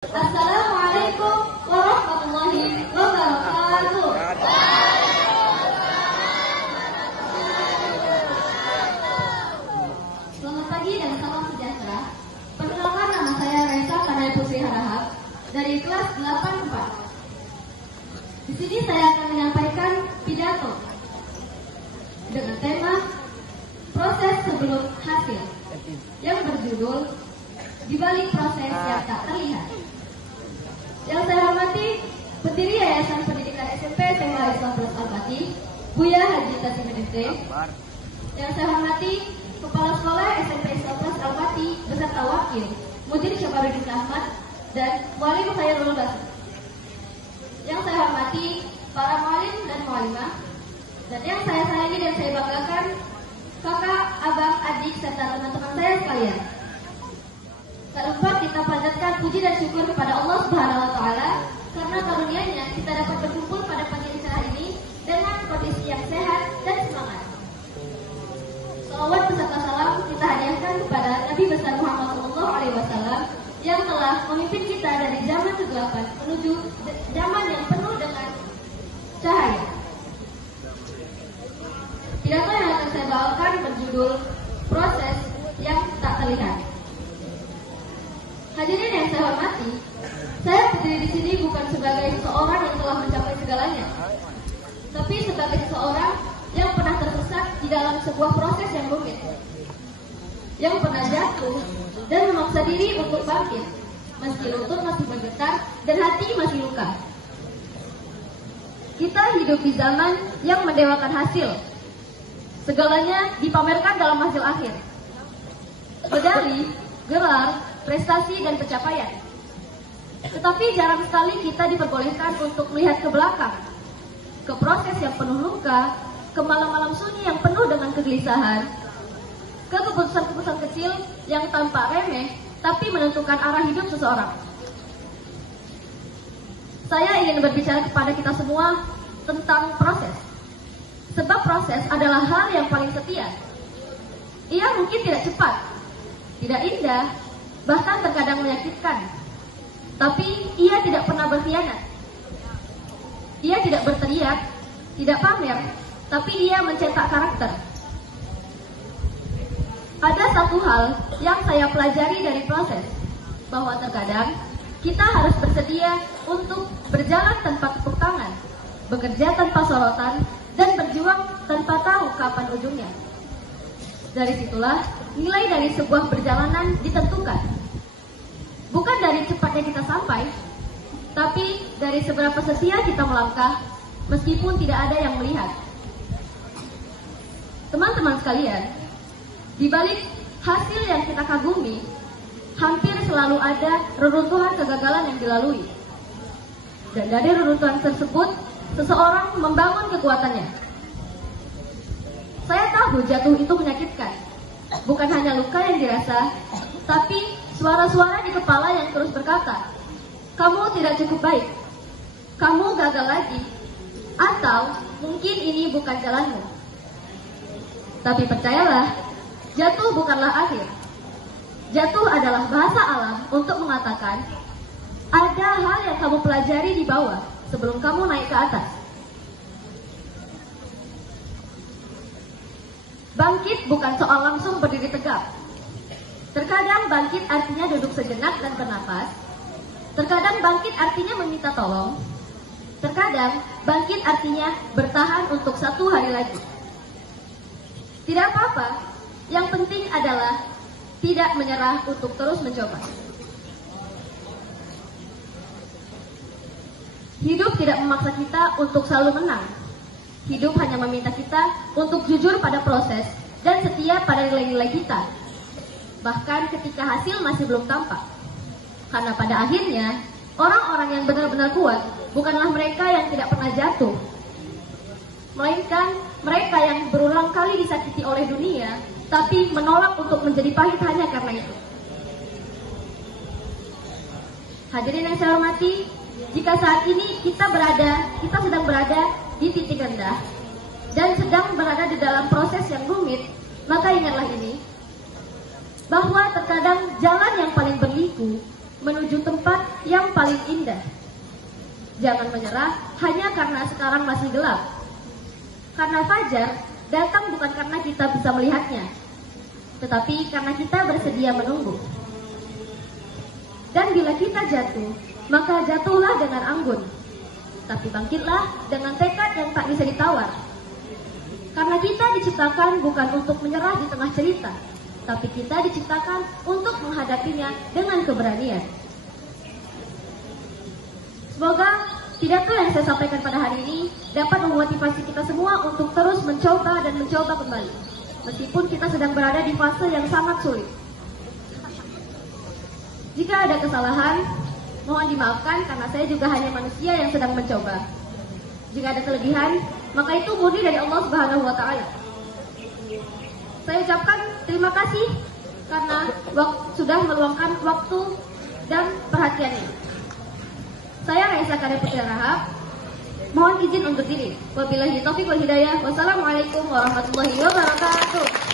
Assalamualaikum warahmatullahi wabarakatuh. Selamat pagi dan salam sejahtera. Perkenalkan, nama saya Raisa Kanaya Putri Harahap dari kelas 84. Di sini saya akan menyampaikan pidato dengan tema proses sebelum hasil yang berjudul Di Balik Proses Yang Tak Terlihat. Yang saya hormati pendiri Yayasan Pendidikan SMP SMA Islam Plus Al-Fatih, Buya Haji Tasim MSD. Yang saya hormati Kepala Sekolah SMP Islam Plus Al-Fatih beserta Wakil Mudir Syabaruddin Ahmad dan Mualim Khairul Basri. Yang saya hormati para mualim dan mualimah, dan yang saya sayangi dan saya banggakan kakak, abang, adik serta teman-teman saya sekalian. Tak lupa kita panjatkan puji dan syukur kepada Allah Subhanahu wa Ta'ala karena karunia-Nya kita dapat berkumpul pada pagi cerah ini dengan kondisi yang sehat dan semangat. Salawat beserta salam kita hadiahkan kepada Nabi besar Muhammad SAW yang telah memimpin kita dari zaman kegelapan menuju zaman yang penuh dengan cahaya. Pidato yang akan saya bawakan berjudul Proses Yang Tak Terlihat. Hadirin yang saya hormati, saya berdiri di sini bukan sebagai seseorang yang telah mencapai segalanya, tapi sebagai seseorang yang pernah tersesat di dalam sebuah proses yang rumit, yang pernah jatuh dan memaksa diri untuk bangkit, meski lutut masih bergetar dan hati masih luka. Kita hidup di zaman yang mendewakan hasil. Segalanya dipamerkan dalam hasil akhir. Medali, gelar, prestasi dan pencapaian. Tetapi jarang sekali kita diperbolehkan untuk melihat ke belakang, ke proses yang penuh luka, ke malam-malam sunyi yang penuh dengan kegelisahan, ke keputusan-keputusan kecil yang tampak remeh tapi menentukan arah hidup seseorang. Saya ingin berbicara kepada kita semua tentang proses. Sebab proses adalah hal yang paling setia. Ia mungkin tidak cepat, tidak indah, bahkan terkadang menyakitkan. Tapi ia tidak pernah berkhianat. Ia tidak berteriak, tidak pamer, tapi ia mencetak karakter. Ada satu hal yang saya pelajari dari proses, bahwa terkadang kita harus bersedia untuk berjalan tanpa tepuk tangan, bekerja tanpa sorotan, dan berjuang tanpa tahu kapan ujungnya. Dari situlah nilai dari sebuah perjalanan ditentukan. Bukan dari cepatnya kita sampai, tapi dari seberapa setia kita melangkah meskipun tidak ada yang melihat. Teman-teman sekalian, di balik hasil yang kita kagumi, hampir selalu ada reruntuhan kegagalan yang dilalui. Dan dari reruntuhan tersebut, seseorang membangun kekuatannya. Saya tahu jatuh itu menyakitkan. Bukan hanya luka yang dirasa, tapi suara-suara di kepala yang terus berkata, kamu tidak cukup baik, kamu gagal lagi, atau mungkin ini bukan jalanmu. Tapi percayalah, jatuh bukanlah akhir. Jatuh adalah bahasa alam untuk mengatakan, ada hal yang kamu pelajari di bawah sebelum kamu naik ke atas. Bangkit bukan soal langsung berdiri tegak. Terkadang bangkit artinya duduk sejenak dan bernapas. Terkadang bangkit artinya meminta tolong. Terkadang bangkit artinya bertahan untuk satu hari lagi. Tidak apa-apa, yang penting adalah tidak menyerah untuk terus mencoba. Hidup tidak memaksa kita untuk selalu menang. Hidup hanya meminta kita untuk jujur pada proses dan setia pada nilai-nilai kita. Bahkan ketika hasil masih belum tampak. Karena pada akhirnya, orang-orang yang benar-benar kuat bukanlah mereka yang tidak pernah jatuh, melainkan mereka yang berulang kali disakiti oleh dunia, tapi menolak untuk menjadi pahit hanya karena itu. Hadirin yang saya hormati, jika saat ini kita sedang berada di titik rendah dan sedang berada di dalam proses yang rumit, maka ingatlah ini, bahwa terkadang jalan yang paling berliku menuju tempat yang paling indah. Jangan menyerah hanya karena sekarang masih gelap. Karena fajar datang bukan karena kita bisa melihatnya, tetapi karena kita bersedia menunggu. Dan bila kita jatuh, maka jatuhlah dengan anggun, tapi bangkitlah dengan tekad yang tak bisa ditawar. Karena kita diciptakan bukan untuk menyerah di tengah cerita, tapi kita diciptakan untuk menghadapinya dengan keberanian. Semoga pidato yang saya sampaikan pada hari ini dapat memotivasi kita semua untuk terus mencoba dan mencoba kembali, meskipun kita sedang berada di fase yang sangat sulit. Jika ada kesalahan, mohon dimaafkan karena saya juga hanya manusia yang sedang mencoba. Jika ada kelebihan, maka itu murni dari Allah Subhanahu wa Ta'ala. Saya ucapkan terima kasih karena sudah meluangkan waktu dan perhatiannya. Saya Raisa Karia Putri Harahap, mohon izin undur diri. Wabillahi taufiq wal hidayah. Wassalamualaikum warahmatullahi wabarakatuh.